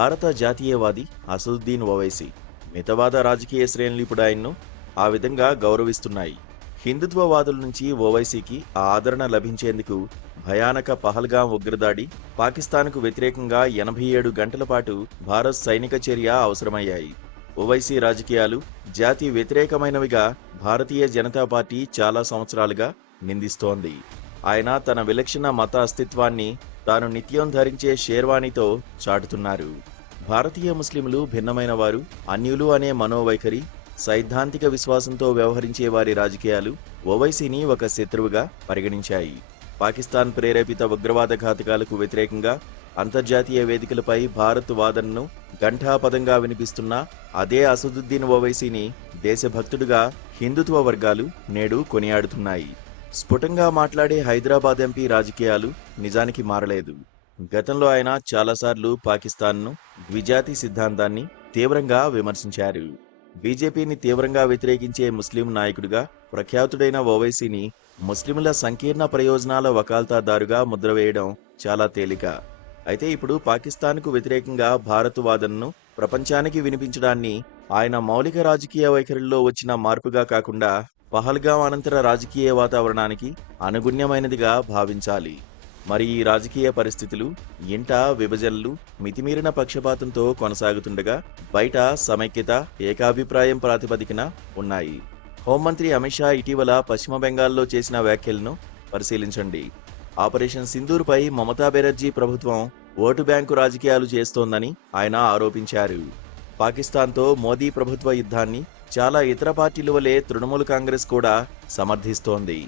భారత జాతీయవాది అసదుద్దీన్ ఓవైసీ. మితవాద రాజకీయ శ్రేణులు ఇప్పుడు ఆయన్ను ఆ విధంగా గౌరవిస్తున్నాయి. హిందుత్వవాదుల నుంచి ఓవైసీకి ఆ ఆదరణ లభించేందుకు భయానక పహల్గాం ఉగ్రదాడి, పాకిస్తాన్కు వ్యతిరేకంగా 87 గంటల పాటు భారత్ సైనిక చర్య అవసరమయ్యాయి. ఓవైసీ రాజకీయాలు జాతి వ్యతిరేకమైనవిగా భారతీయ జనతా పార్టీ చాలా సంవత్సరాలుగా నిందిస్తోంది. ఆయన తన విలక్షణ మత అస్తిత్వాన్ని తాను నిత్యం ధరించే షేర్వాణితో చాటుతున్నారు. భారతీయ ముస్లింలు భిన్నమైన వారు, అన్యులు అనే మనోవైఖరి, సైద్ధాంతిక విశ్వాసంతో వ్యవహరించే వారి రాజకీయాలు ఓవైసీని ఒక శత్రువుగా పరిగణించాయి. పాకిస్తాన్ ప్రేరేపిత ఉగ్రవాద ఘాతకాలకు వ్యతిరేకంగా అంతర్జాతీయ వేదికలపై భారత్ వాదనను ఘంటాపదంగా వినిపిస్తున్న అదే అసదుద్దీన్ ఓవైసీని దేశభక్తుడుగా హిందుత్వ వర్గాలు నేడు కొనియాడుతున్నాయి. స్ఫుటంగా మాట్లాడే హైదరాబాద్ ఎంపీ రాజకీయాలు నిజానికి మారలేదు. గతంలో ఆయన చాలాసార్లు పాకిస్తాన్ను, ద్విజాతి సిద్ధాంతాన్ని తీవ్రంగా విమర్శించారు. బీజేపీని తీవ్రంగా వ్యతిరేకించే ముస్లిం నాయకుడిగా ప్రఖ్యాతుడైన ఓవైసీని ముస్లింల సంకీర్ణ ప్రయోజనాల వకాల్తాదారుగా ముద్రవేయడం చాలా తేలిక. అయితే ఇప్పుడు పాకిస్తాన్కు వ్యతిరేకంగా భారత్ వాదనను ప్రపంచానికి వినిపించడాన్ని ఆయన మౌలిక రాజకీయ వైఖరిలో వచ్చిన మార్పుగా కాకుండా పహల్గాం అనంతర రాజకీయ వాతావరణానికి అనుగుణ్యమైనదిగా భావించాలి. మరి ఈ రాజకీయ పరిస్థితులు ఇంట విభజనలు, మితిమీరిన పక్షపాతంతో కొనసాగుతుండగా బయట సమైక్యత, ఏకాభిప్రాయం ప్రాతిపదికన ఉన్నాయి. హోంమంత్రి అమిత్ షా ఇటీవల పశ్చిమ బెంగాల్లో చేసిన వ్యాఖ్యలను పరిశీలించండి. ఆపరేషన్ సింధూర్పై మమతా బెనర్జీ ప్రభుత్వం ఓటు బ్యాంకు రాజకీయాలు చేస్తోందని ఆయన ఆరోపించారు. పాకిస్తాన్తో మోదీ ప్రభుత్వ యుద్ధాన్ని చాలా ఇతర పార్టీల వలె తృణమూల్ కాంగ్రెస్ కూడా సమర్థిస్తోంది.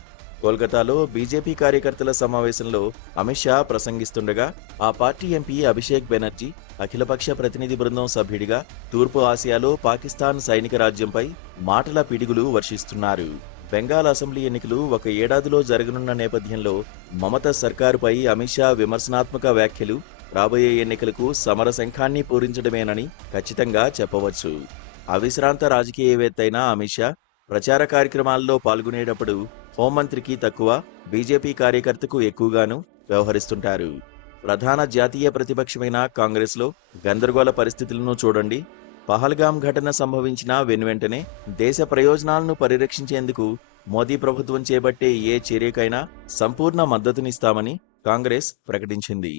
కోల్కతాలో బీజేపీ కార్యకర్తల సమావేశంలో అమిత్ షా ప్రసంగిస్తుండగా ఆ పార్టీ ఎంపీ అభిషేక్ బెనర్జీ అఖిలపక్ష ప్రతినిధి బృందం సభ్యుడిగా తూర్పు ఆసియాలో పాకిస్తాన్ సైనిక రాజ్యంపై మాటల పిడుగులు వర్షిస్తున్నారు. బెంగాల్ అసెంబ్లీ ఎన్నికలు ఒక ఏడాదిలో జరగనున్న నేపథ్యంలో మమతా సర్కారుపై అమిత్ షా విమర్శనాత్మక వ్యాఖ్యలు రాబోయే ఎన్నికలకు సమరశంఖాన్ని పూరించడమేనని ఖచ్చితంగా చెప్పవచ్చు. అవిశ్రాంత రాజకీయవేత్త అయిన అమిత్ షా ప్రచార కార్యక్రమాల్లో పాల్గొనేటప్పుడు హోంమంత్రికి తక్కువ, బీజేపీ కార్యకర్తకు ఎక్కువగాను వ్యవహరిస్తుంటారు. ప్రధాన జాతీయ ప్రతిపక్షమైన కాంగ్రెస్లో గందరగోళ పరిస్థితులను చూడండి. పహల్గాం ఘటన సంభవించిన వెనువెంటనే దేశ ప్రయోజనాలను పరిరక్షించేందుకు మోదీ ప్రభుత్వం చేపట్టే ఏ చర్యకైనా సంపూర్ణ మద్దతునిస్తామని కాంగ్రెస్ ప్రకటించింది.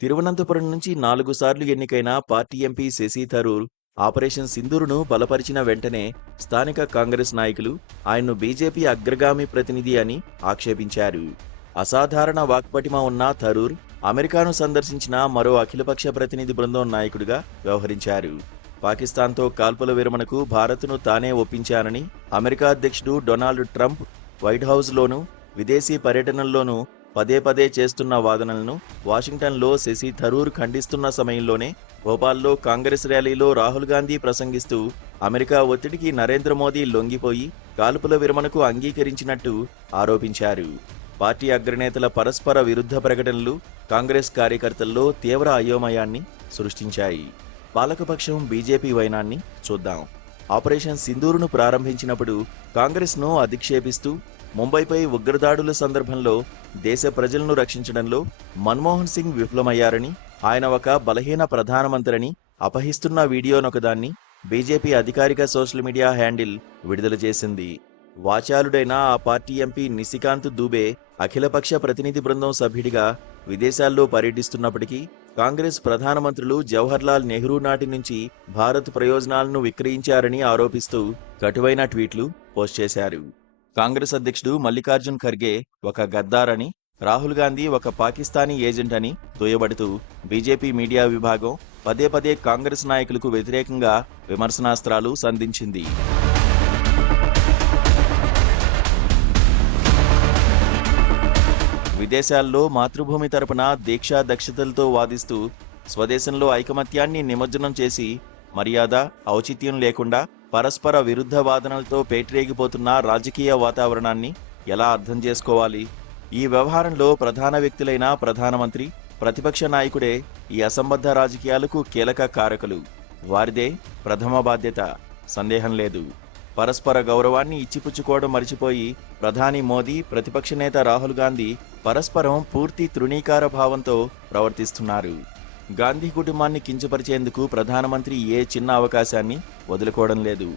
తిరువనంతపురం నుంచి 4 సార్లు ఎన్నికైన party MP Shashi Tharoor operation సింధూరును బలపరిచిన వెంటనే స్థానిక కాంగ్రెస్ నాయకులు ఆయన్ను బీజేపీ అగ్రగామి ప్రతినిధి అని ఆక్షేపించారు. అసాధారణ వాక్పటిమ ఉన్న థరూర్ అమెరికాను సందర్శించిన మరో అఖిలపక్ష ప్రతినిధి బృందం నాయకుడిగా వ్యవహరించారు. పాకిస్తాన్తో కాల్పుల విరమణకు భారత్ను తానే ఒప్పించానని అమెరికా అధ్యక్షుడు డొనాల్డ్ ట్రంప్ వైట్ హౌస్లోనూ విదేశీ పర్యటనల్లోనూ పదే పదే చేస్తున్న వాదనలను వాషింగ్టన్లో శశి థరూర్ ఖండిస్తున్న సమయంలోనే భోపాల్లో కాంగ్రెస్ ర్యాలీలో రాహుల్ గాంధీ ప్రసంగిస్తూ అమెరికా ఒత్తిడికి నరేంద్ర మోదీ లొంగిపోయి కాల్పుల విరమణకు అంగీకరించినట్టు ఆరోపించారు. పార్టీ అగ్రనేతల పరస్పర విరుద్ధ ప్రకటనలు కాంగ్రెస్ కార్యకర్తల్లో తీవ్ర అయోమయాన్ని సృష్టించాయి. పాలకపక్షం బీజేపీ వైనాన్ని చూద్దాం. ఆపరేషన్ సింధూరును ప్రారంభించినప్పుడు కాంగ్రెస్ను అధిక్షేపిస్తూ ముంబైపై ఉగ్రదాడుల సందర్భంలో దేశ ప్రజలను రక్షించడంలో మన్మోహన్ సింగ్ విఫలమయ్యారని, ఆయన ఒక బలహీన ప్రధానమంత్రిని అపహిస్తున్న వీడియోనొకదాన్ని బీజేపీ అధికారిక సోషల్ మీడియా హ్యాండిల్ విడుదల చేసింది. వాచాలుడైన ఆ పార్టీ ఎంపీ నిశికాంత్ దూబే అఖిలపక్ష ప్రతినిధి బృందం సభ్యుడిగా విదేశాల్లో పర్యటిస్తున్నప్పటికీ కాంగ్రెస్ ప్రధానమంత్రులు జవహర్లాల్ నెహ్రూ నాటి నుంచి భారత్ ప్రయోజనాలను విక్రయించారని ఆరోపిస్తూ కటువైన ట్వీట్లు పోస్ట్ చేశారు. కాంగ్రెస్ అధ్యక్షుడు మల్లికార్జున్ ఖర్గే ఒక గద్దారని, రాహుల్ గాంధీ ఒక పాకిస్తానీ ఏజెంట్ అని దుయ్యబడుతూ బీజేపీ మీడియా విభాగం పదే పదే కాంగ్రెస్ నాయకులకు వ్యతిరేకంగా విమర్శనాస్త్రాలు సంధించింది. విదేశాల్లో మాతృభూమి తరపున దీక్షా దక్షతలతో వాదిస్తూ స్వదేశంలో ఐకమత్యాన్ని నిమజ్జనం చేసి మర్యాద, ఔచిత్యం లేకుండా పరస్పర విరుద్ధ వాదనలతో పేటరేగిపోతున్న రాజకీయ వాతావరణాన్ని ఎలా అర్థం చేసుకోవాలి? ఈ వ్యవహారంలో ప్రధాన వ్యక్తులైన ప్రధానమంత్రి, ప్రతిపక్ష నాయకుడే ఈ అసంబద్ధ రాజకీయాలకు కీలక కారకులు. వారిదే ప్రథమ బాధ్యత, సందేహం లేదు. పరస్పర గౌరవాన్ని ఇచ్చిపుచ్చుకోవడం మరిచిపోయి ప్రధాని మోదీ, ప్రతిపక్ష నేత రాహుల్ గాంధీ పరస్పరం పూర్తి తృణీకార భావంతో ప్రవర్తిస్తున్నారు. గాంధీ కుటుంబాన్ని కించపరిచేందుకు ప్రధానమంత్రి ఏ చిన్న అవకాశాన్ని వదులుకోవడం లేదు.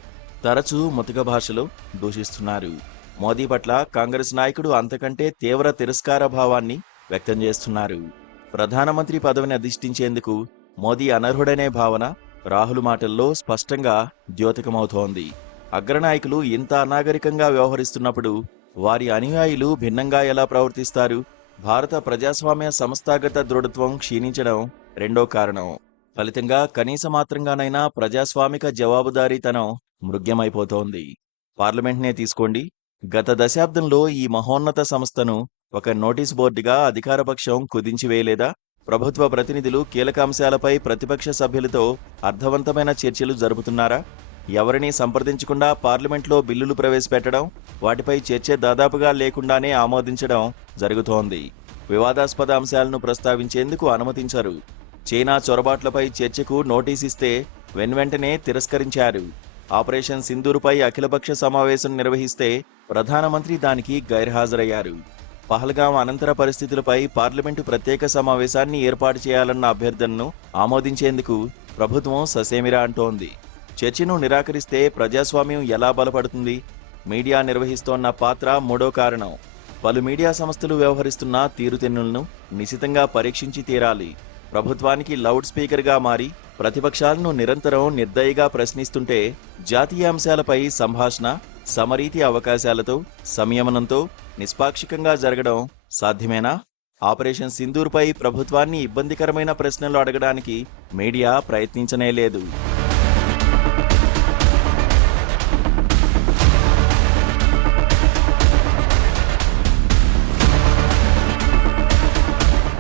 తరచూ ముతక భాషలో దూషిస్తున్నారు. మోదీ పట్ల కాంగ్రెస్ నాయకుడు అంతకంటే తీవ్ర తిరస్కార భావాన్ని వ్యక్తం చేస్తున్నారు. ప్రధానమంత్రి పదవిని అధిష్ఠించేందుకు మోదీ అనర్హుడనే భావన రాహుల్ మాటల్లో స్పష్టంగా ద్యోతకమవుతోంది. అగ్రనాయకులు ఇంత అనాగరికంగా వ్యవహరిస్తున్నప్పుడు వారి అనుయాయులు భిన్నంగా ఎలా ప్రవర్తిస్తారు? భారత ప్రజాస్వామ్య సంస్థాగత దృఢత్వం క్షీణించడం రెండో కారణం. ఫలితంగా కనీస మాత్రంగానైనా ప్రజాస్వామిక జవాబుదారీతనం మృగ్యమైపోతోంది. పార్లమెంట్నే తీసుకోండి. గత దశాబ్దంలో ఈ మహోన్నత సంస్థను ఒక నోటీస్ బోర్డుగా అధికారపక్షం కుదించివేయలేదా? ప్రభుత్వ ప్రతినిధులు కీలక అంశాలపై ప్రతిపక్ష సభ్యులతో అర్థవంతమైన చర్చలు జరుపుతున్నారా? ఎవరినీ సంప్రదించకుండా పార్లమెంట్లో బిల్లులు ప్రవేశపెట్టడం, వాటిపై చర్చ దాదాపుగా లేకుండానే ఆమోదించడం జరుగుతోంది. వివాదాస్పద అంశాలను ప్రస్తావించేందుకు అనుమతించరు. చైనా చొరబాట్లపై చర్చకు నోటీసిస్తే వెన్వెంటనే తిరస్కరించారు. ఆపరేషన్ సింధూర్పై అఖిలపక్ష సమావేశం నిర్వహిస్తే ప్రధానమంత్రి దానికి గైర్హాజరయ్యారు. పహల్గాం అనంతర పరిస్థితులపై పార్లమెంటు ప్రత్యేక సమావేశాన్ని ఏర్పాటు చేయాలన్న అభ్యర్థనను ఆమోదించేందుకు ప్రభుత్వం ససేమిరా అంటోంది. చర్చను నిరాకరిస్తే ప్రజాస్వామ్యం ఎలా బలపడుతుంది? మీడియా నిర్వహిస్తోన్న పాత్ర మూడో కారణం. పలు మీడియా సంస్థలు వ్యవహరిస్తున్న తీరుతెన్నులను నిశితంగా పరీక్షించి తీరాలి. ప్రభుత్వానికి లౌడ్ స్పీకర్గా మారి ప్రతిపక్షాలను నిరంతరం నిర్దయగా ప్రశ్నిస్తుంటే జాతీయ అంశాలపై సంభాషణ సమరీతి అవకాశాలతో, సంయమనంతో నిష్పాక్షికంగా జరగడం సాధ్యమేనా? ఆపరేషన్ సింధూర్పై ప్రభుత్వాన్ని ఇబ్బందికరమైన ప్రశ్నలు అడగడానికి మీడియా ప్రయత్నించనే లేదు.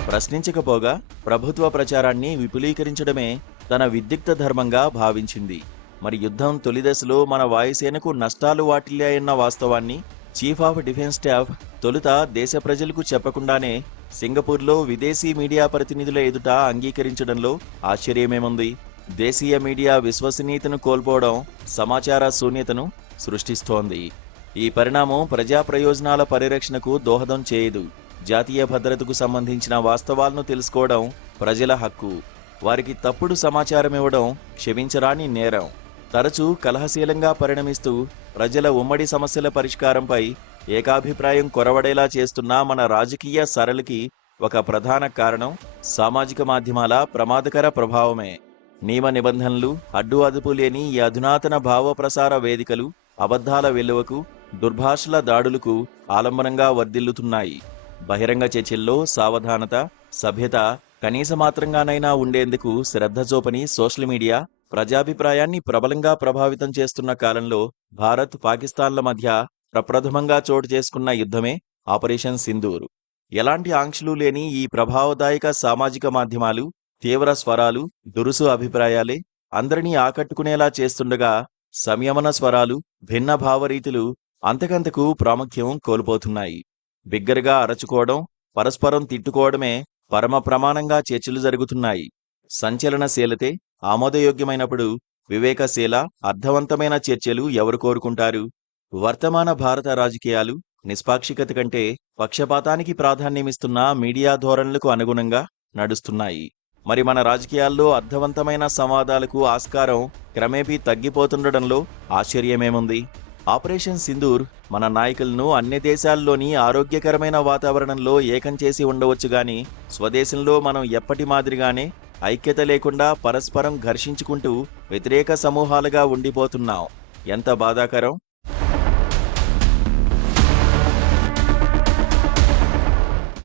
ప్రశ్నించకపోగా ప్రభుత్వ ప్రచారాన్ని విపులీకరించడమే తన విద్యుక్త ధర్మంగా భావించింది. మరి యుద్ధం తొలిదశలో మన వాయుసేనకు నష్టాలు వాటిల్లాయన్న వాస్తవాన్ని చీఫ్ ఆఫ్ డిఫెన్స్ స్టాఫ్ తొలుత దేశ ప్రజలకు చెప్పకుండానే సింగపూర్లో విదేశీ మీడియా ప్రతినిధుల ఎదుట అంగీకరించడంలో ఆశ్చర్యమేముంది? దేశీయ మీడియా విశ్వసనీయతను కోల్పోవడం సమాచార శూన్యతను సృష్టిస్తోంది. ఈ పరిణామం ప్రజా ప్రయోజనాల పరిరక్షణకు దోహదం చేయదు. జాతీయ భద్రతకు సంబంధించిన వాస్తవాలను తెలుసుకోవడం ప్రజల హక్కు. వారికి తప్పుడు సమాచారం ఇవ్వడం క్షమించరాని నేరం. తరచూ కలహశీలంగా పరిణమిస్తూ ప్రజల ఉమ్మడి సమస్యల పరిష్కారంపై ఏకాభిప్రాయం కొరవడేలా చేస్తున్న మన రాజకీయ సరళికి ఒక ప్రధాన కారణం సామాజిక మాధ్యమాల ప్రమాదకర ప్రభావమే. నియమ నిబంధనలు, అడ్డు అదుపు లేని ఈ అధునాతన భావ ప్రసార వేదికలు అబద్ధాల వెలువకు, దుర్భాషల దాడులకు ఆలంబనంగా వర్ధిల్లుతున్నాయి. బహిరంగ చర్చల్లో సావధానత, సభ్యత కనీసమాత్రంగానైనా ఉండేందుకు శ్రద్ధ చూపని సోషల్ మీడియా ప్రజాభిప్రాయాన్ని ప్రబలంగా ప్రభావితం చేస్తున్న కాలంలో భారత్, పాకిస్తాన్ల మధ్య ప్రప్రథమంగా చోటు చేసుకున్న యుద్ధమే ఆపరేషన్ సింధూర్. ఎలాంటి ఆంక్షలు లేని ఈ ప్రభావదాయక సామాజిక మాధ్యమాలు, తీవ్ర స్వరాలు, దురుసు అభిప్రాయాలే అందరినీ ఆకట్టుకునేలా చేస్తుండగా సంయమన స్వరాలు, భిన్న భావరీతులు అంతకంతకు ప్రాముఖ్యం కోల్పోతున్నాయి. బిగ్గరగా అరచుకోవడం, పరస్పరం తిట్టుకోవడమే పరమ ప్రమాణంగా చర్చలు జరుగుతున్నాయి. సంచలనశీలతే ఆమోదయోగ్యమైనప్పుడు వివేకశీల, అర్థవంతమైన చర్చలు ఎవరు కోరుకుంటారు? వర్తమాన భారత రాజకీయాలు నిష్పాక్షికత కంటే పక్షపాతానికి ప్రాధాన్యమిస్తున్న మీడియా ధోరణులకు అనుగుణంగా నడుస్తున్నాయి. మరి మన రాజకీయాల్లో అర్థవంతమైన సంవాదాలకు ఆస్కారం క్రమేపీ తగ్గిపోతుండడంలో ఆశ్చర్యమేముంది? ఆపరేషన్ సింధూర్ మన నాయకులను అన్ని దేశాల్లోని ఆరోగ్యకరమైన వాతావరణంలో ఏకం చేసి ఉండవచ్చు గాని స్వదేశంలో మనం ఎప్పటి మాదిరిగానే ఐక్యత లేకుండా పరస్పరం ఘర్షించుకుంటూ వ్యతిరేక సమూహాలుగా ఉండిపోతున్నాం. ఎంత బాధాకరం!